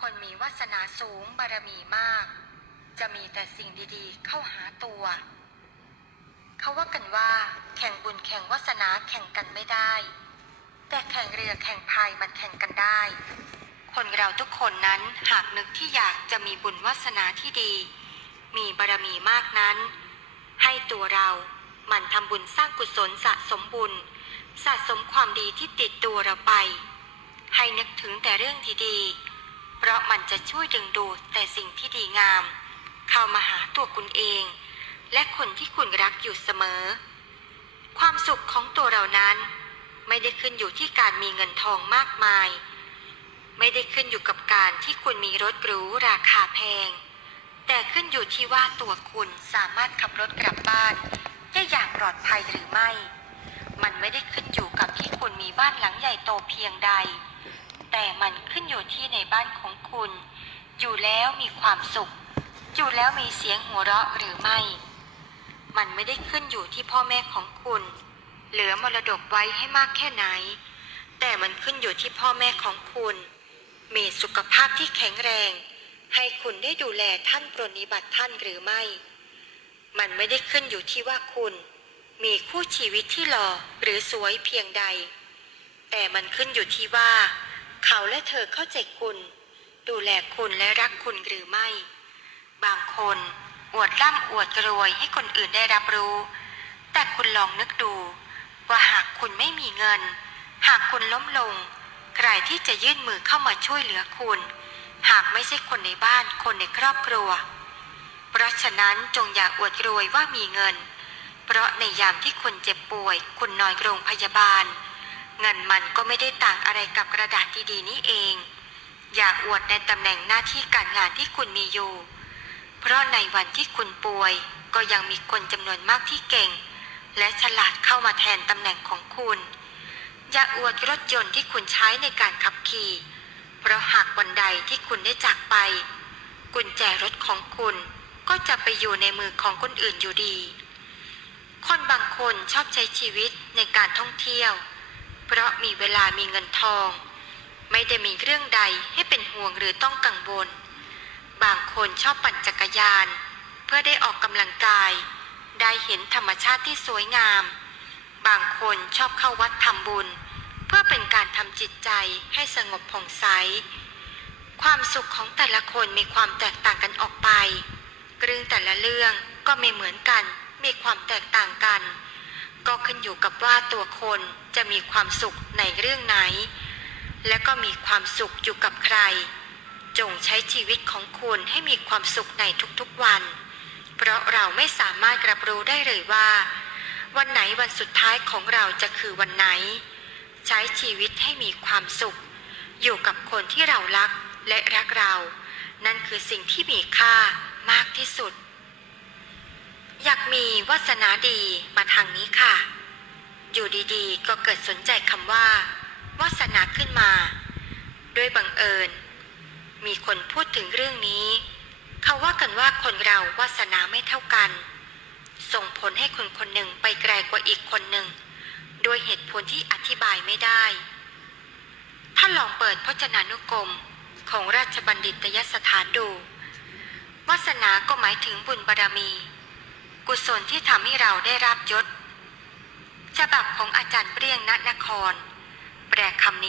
คนมีวาสนาสูงบารมีมาก จะมีแต่สิ่งดีๆ เข้าหาตัว เขาว่ากันว่า แข่งบุญแข่งวาสนาแข่งกันไม่ได้ แต่แข่งเรือแข่งพายมันแข่งกันได้ คนเราทุกคนนั้นหากนึกที่อยากจะมีบุญวาสนาที่ดี มีบารมีมากนั้น ให้ตัวเราหมันทำบุญสร้างกุศลสะสมบุญ สะสมความดีที่ติดตัวเราไป ให้นึกถึงแต่เรื่องดีๆ เพราะมันจะช่วยดึงดูดแต่สิ่งที่ดีงาม เข้ามาหาตัวคุณเอง และคนที่คุณรักอยู่เสมอ ความสุขของตัวเรานั้น ไม่ได้ขึ้นอยู่ที่การมีเงินทองมากมาย ไม่ได้ขึ้นอยู่กับการที่คุณมีรถหรูราคาแพง แต่ขึ้นอยู่ที่ว่าตัวคุณสามารถขับรถกลับบ้านได้อย่างปลอดภัยหรือไม่ มันไม่ได้ขึ้นอยู่กับที่คุณมีบ้านหลังใหญ่โตเพียงใด มันขึ้นอยู่ที่ในบ้านของคุณ อยู่แล้วมีความสุข อยู่แล้วมีเสียงหัวเราะหรือไม่ มันไม่ได้ขึ้นอยู่ที่พ่อแม่ของคุณ เหลือมรดกไว้ให้มากแค่ไหน แต่มันขึ้นอยู่ที่พ่อแม่ของคุณ มีสุขภาพที่แข็งแรง ให้คุณได้ดูแลท่านปรนนิบัติท่านหรือไม่ มันไม่ได้ขึ้นอยู่ที่ว่าคุณ มีคู่ชีวิตที่หล่อหรือสวยเพียงใด แต่มันขึ้นอยู่ที่ว่า เขาและเธอเข้าใจคุณ ดูแลคุณและรักคุณหรือไม่ บางคนอวดร่ำอวดรวยให้คนอื่นได้รับรู้ แต่คุณลองนึกดู ว่าหากคุณไม่มีเงิน หากคุณล้มลง ใครที่จะยื่นมือเข้ามาช่วยเหลือคุณ หากไม่ใช่คนในบ้านคนในครอบครัว เพราะฉะนั้นจงอย่าอวดรวยว่ามีเงิน เพราะในยามที่คุณเจ็บป่วย คุณนอนโรงพยาบาล เงินมันก็ไม่ได้ต่างอะไรกับกระดาษดีๆ นี้เอง อย่าอวดในตำแหน่งหน้าที่การงานที่คุณมีอยู่ เพราะในวันที่คุณป่วย ก็ยังมีคนจำนวนมากที่เก่ง และฉลาดเข้ามาแทนตำแหน่งของคุณ อย่าอวดรถยนต์ที่คุณใช้ในการขับขี่ เพราะหากวันใดที่คุณได้จากไป กุญแจรถของคุณก็จะไปอยู่ในมือของคนอื่นอยู่ดี คนบางคนชอบใช้ชีวิตในการท่องเที่ยว เพราะมีเวลามีเงินทอง ไม่ได้มีเรื่องใดให้เป็นห่วงหรือต้องกังวล บางคนชอบปั่นจักรยาน เพื่อได้ออกกำลังกาย ได้เห็นธรรมชาติที่สวยงาม บางคนชอบเข้าวัดทำบุญ เพื่อเป็นการทำจิตใจให้สงบผ่องใส ความสุขของแต่ละคนมีความแตกต่างกันออกไป เรื่องแต่ละเรื่องก็ไม่เหมือนกันมีความแตกต่างกัน ก็ขึ้นอยู่กับว่าตัวคนจะมีความสุขในเรื่องไหน และก็มีความสุขอยู่กับใคร จงใช้ชีวิตของคุณให้มีความสุขในทุกๆวัน เพราะเราไม่สามารถรับรู้ได้เลยว่า วันไหนวันสุดท้ายของเราจะคือวันไหน ใช้ชีวิตให้มีความสุข อยู่กับคนที่เรารักและรักเรา นั่นคือสิ่งที่มีค่ามากที่สุด อยากมีวาสนาดีมาทางนี้ค่ะ อยู่ดีๆ ก็เกิดสนใจคำว่า วาสนาขึ้นมา ด้วยบังเอิญ มีคนพูดถึงเรื่องนี้ เขาว่ากันว่าคนเราวาสนาไม่เท่ากัน ส่งผลให้คนคนหนึ่งไปไกลกว่าอีกคนหนึ่งโดยเหตุผลที่อธิบายไม่ได้ ถ้าลองเปิดพจนานุกรมของราชบัณฑิตยสถานดู วาสนาก็หมายถึงบุญบารมี ส่วนที่ทำให้เราได้รับยศฉบับของอาจารย์เปรี้ยงณนคร แปลคำนี้